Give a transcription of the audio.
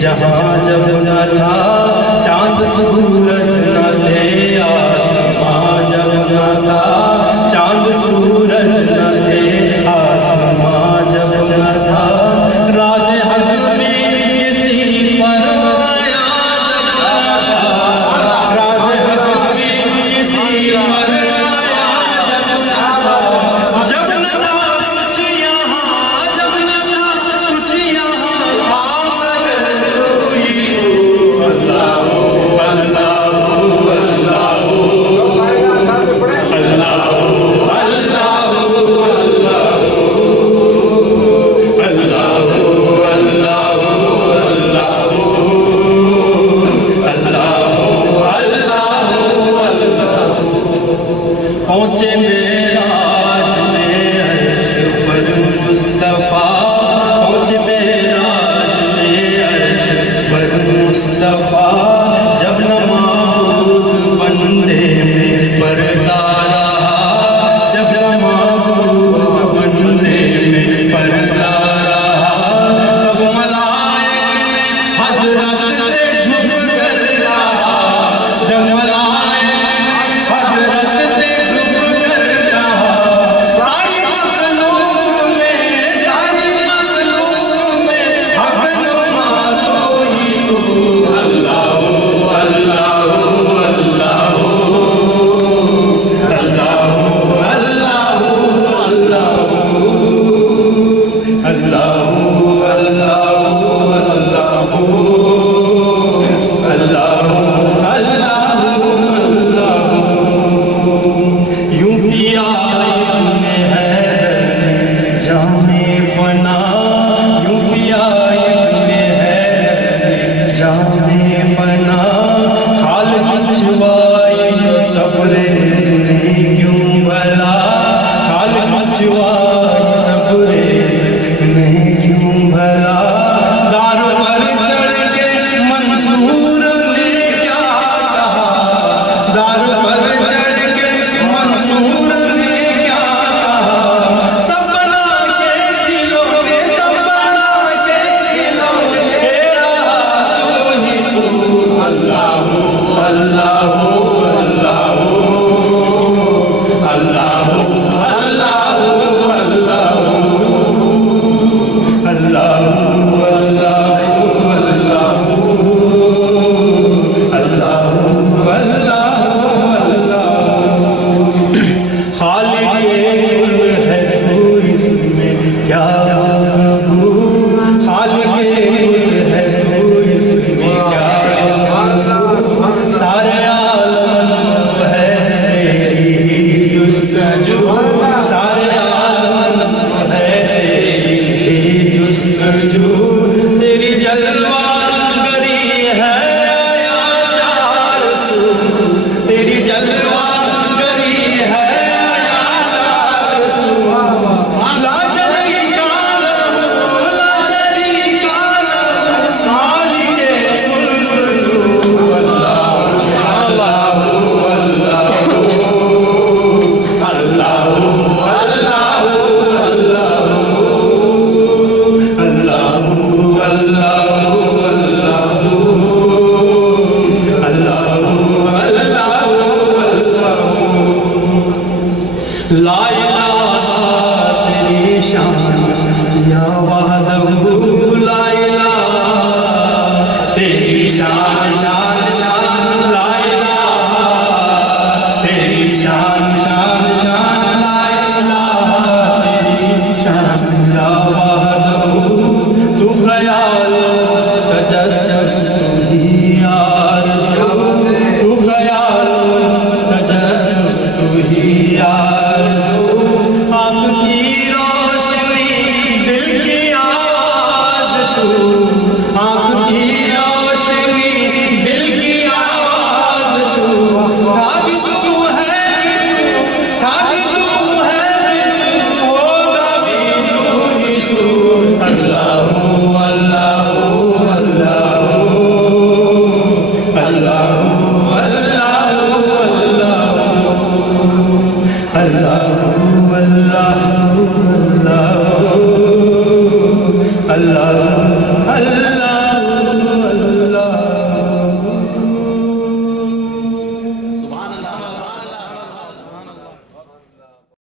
جہاں جب نہ تھا چاند سورج نہ تھے، آسمان جب نہ تھا چاند سورج نہ تھے، آسمان جب نہ تھا راز حق میں کسی پر آیا جب نہ تھا، راز حق میں کسی پر آیا جب نہ تھا، جب نہ تھا کچھ یہاں، جب نہ تھا کچھ یہاں، پہنچے معراج میں عرش پر مصطفیٰ، پہنچے معراج میں عرش پر مصطفیٰ، جب نہ معبود بندے میں پردہ رہا، جب نہ معبود بندے میں پردہ رہا، تب ملائک میں حضرت سے جھک کر رہا، جب ملائک حضرت سے جھک کر رہا، ساری مخلوق میں، ساری مخلوق میں حق نما کوئی تو اللہ اللہ اللہ اللہ اللہ اللہ تیری جلوہ گری ہے یا رسول، تیری جلوہ گری ہے یا رسول، لا شریک لہ لا شریک لہ مالک الملک اللہ اللہ اللہ اللہ اللہ شان یا وحدہ لا الہ تیری شان شان شان لا الہ تیری شان شان شان لا الہ تیری شان یا وحدہ تو خیال تجسس ہی آرزو تو خیال تجسس ہی آرزو آنکھ کی روشنی دل کی آواز تو آنکھ کی روشنی دل کی آواز تو تھاک تو ہے ہوگا بھی تو ہی تو اللہ اللہ اللہ اللہ اللہ